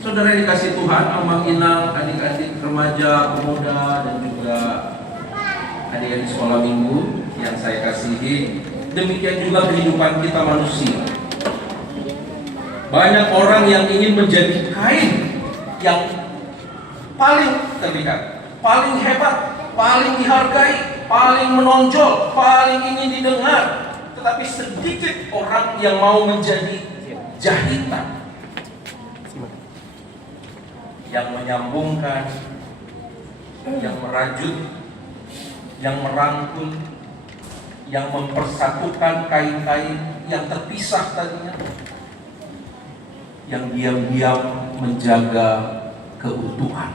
Saudara dikasih Tuhan, Amang Inang, adik-adik remaja, pemuda, dan juga adik-adik sekolah minggu yang saya kasihi, demikian juga kehidupan kita manusia. Banyak orang yang ingin menjadi kain yang paling terlihat, paling hebat, paling dihargai, paling menonjol, paling ingin didengar. Tetapi sedikit orang yang mau menjadi jahitan yang menyambungkan, yang merajut, yang merangkul, yang mempersatukan kain-kain yang terpisah tadinya, yang diam-diam menjaga keutuhan.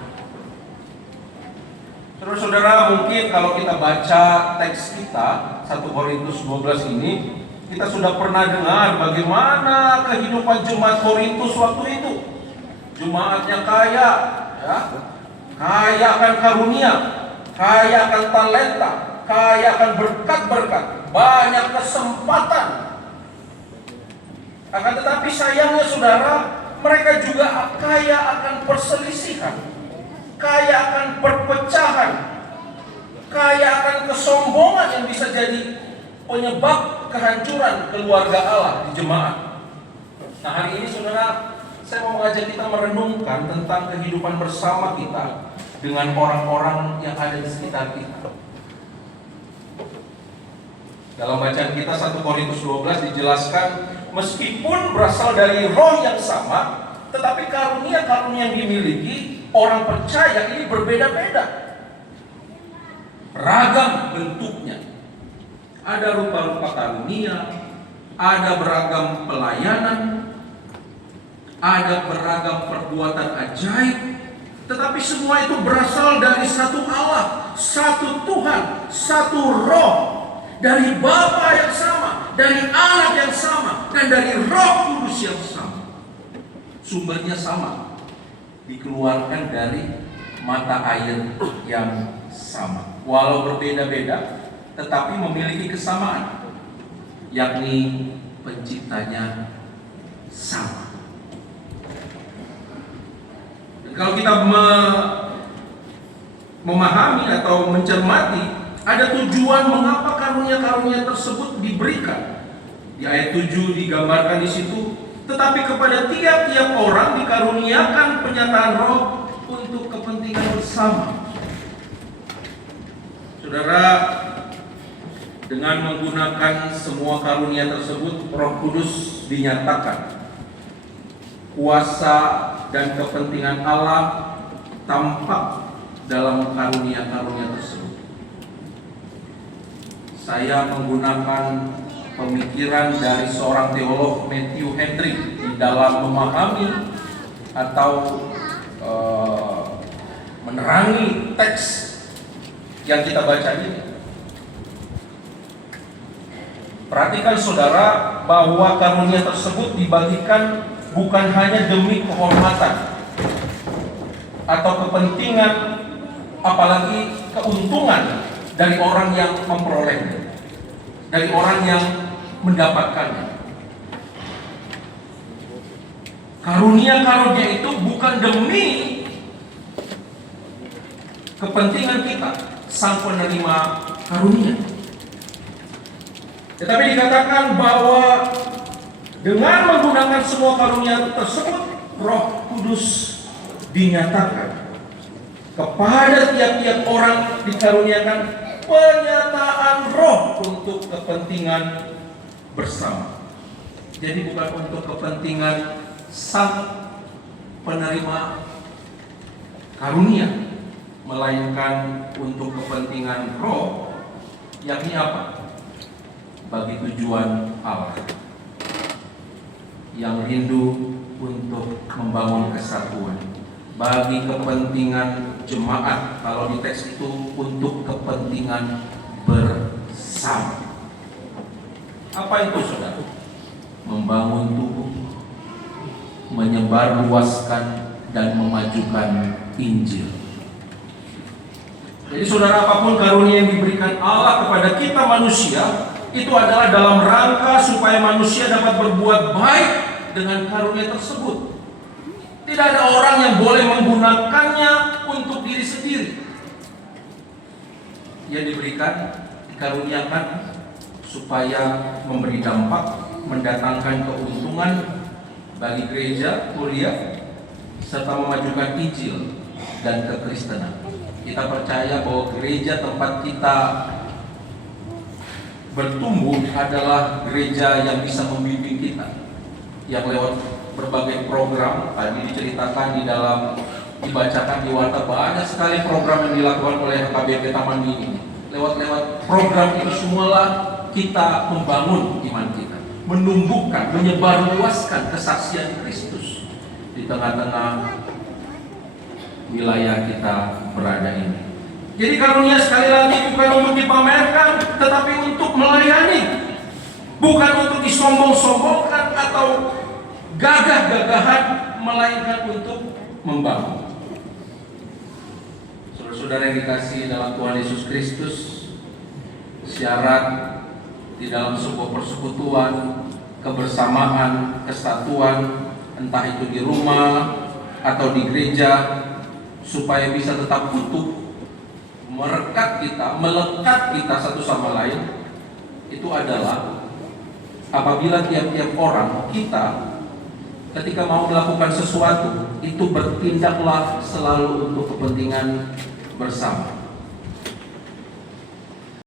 Saudara-saudara, mungkin kalau kita baca teks kita 1 Korintus 12 ini, kita sudah pernah dengar bagaimana kehidupan jemaat Korintus waktu itu. Jemaatnya kaya, ya, kaya akan karunia, kaya akan talenta, kaya akan berkat-berkat, banyak kesempatan. Akan tetapi sayangnya saudara, mereka juga kaya akan perselisihan, kaya akan perpecahan, kaya akan kesombongan yang bisa jadi penyebab kehancuran keluarga Allah di jemaat. Nah, hari ini saudara, saya mau mengajak kita merenungkan tentang kehidupan bersama kita dengan orang-orang yang ada di sekitar kita. Dalam bacaan kita 1 Korintus 12 dijelaskan, meskipun berasal dari roh yang sama, tetapi karunia-karunia yang dimiliki orang percaya ini berbeda-beda. Beragam bentuknya. Ada rupa-rupa karunia, ada beragam pelayanan, ada beragam perbuatan ajaib, tetapi semua itu berasal dari satu Allah, satu Tuhan, satu Roh, dari Bapa yang sama, dari Anak yang sama, dan dari Roh Kudus yang sama. Sumbernya sama, dikeluarkan dari mata air yang sama. Walau berbeda-beda, tetapi memiliki kesamaan, yakni penciptanya sama. Kalau kita memahami atau mencermati, ada tujuan mengapa karunia-karunia tersebut diberikan. Di ayat 7 digambarkan di situ, tetapi kepada tiap-tiap orang dikaruniakan penyataan roh untuk kepentingan bersama. Saudara, dengan menggunakan semua karunia tersebut, Roh Kudus dinyatakan. Kuasa dan kepentingan Allah tampak dalam karunia-karunia tersebut. Saya menggunakan pemikiran dari seorang teolog, Matthew Henry, di dalam memahami atau menerangi teks yang kita baca ini. Perhatikan saudara, bahwa karunia tersebut dibagikan bukan hanya demi kehormatan atau kepentingan, apalagi keuntungan dari orang yang memperolehnya, dari orang yang mendapatkannya. Karunia-karunia itu bukan demi kepentingan kita, sang penerima karunia. Tetapi dikatakan bahwa dengan menggunakan semua karunia tersebut, Roh Kudus dinyatakan kepada tiap-tiap orang, dikaruniakan penyataan roh untuk kepentingan bersama. Jadi bukan untuk kepentingan sang penerima karunia, melainkan untuk kepentingan roh, yakni apa? Bagi tujuan Allah yang rindu untuk membangun kesatuan, bagi kepentingan jemaat, kalau di teks itu untuk kepentingan bersama. Apa itu saudara? Membangun tubuh, menyebarluaskan dan memajukan Injil. Jadi saudara, apapun karunia yang diberikan Allah kepada kita manusia, itu adalah dalam rangka supaya manusia dapat berbuat baik dengan karunia tersebut. Tidak ada orang yang boleh menggunakannya untuk diri sendiri. Yang diberikan, dikaruniakan supaya memberi dampak, mendatangkan keuntungan bagi gereja, kuliah, serta memajukan Injil dan kekristenan. Kita percaya bahwa gereja tempat kita bertumbuh adalah gereja yang bisa membimbing kita, yang lewat berbagai program tadi diceritakan di dalam, dibacakan di Warta, banyak sekali program yang dilakukan oleh HKBP Taman Mini. Lewat program itu semualah kita membangun iman kita, menumbuhkan, menyebarluaskan kesaksian Kristus di tengah-tengah wilayah kita berada ini. Jadi karunia sekali lagi bukan untuk dipamerkan, tetapi untuk melayani, bukan untuk disombong-sombongkan atau gagah-gagahan, melainkan untuk membangun. Saudara-saudara yang dikasihi dalam Tuhan Yesus Kristus, syarat di dalam sebuah persekutuan, kebersamaan, kesatuan, entah itu di rumah atau di gereja, supaya bisa tetap utuh, merekat kita, melekat kita satu sama lain, itu adalah apabila tiap-tiap orang kita ketika mau melakukan sesuatu itu bertindaklah selalu untuk kepentingan bersama.